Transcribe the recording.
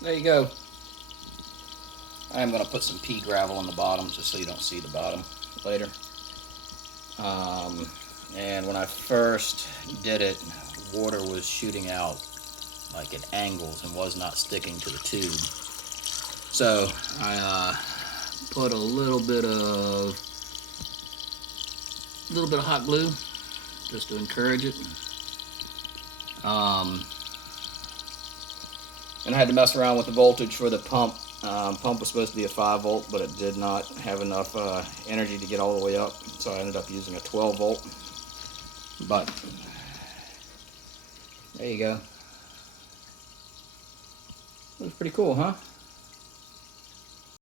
there you go. I'm going to put some pea gravel on the bottom just so you don't see the bottom later. And when I first did it, water was shooting out like at angles and was not sticking to the tube. So I put a little bit of hot glue just to encourage it. And I had to mess around with the voltage for the pump. Pump was supposed to be a 5 volt, but it did not have enough energy to get all the way up, so I ended up using a 12 volt. But there you go. Looks pretty cool, huh?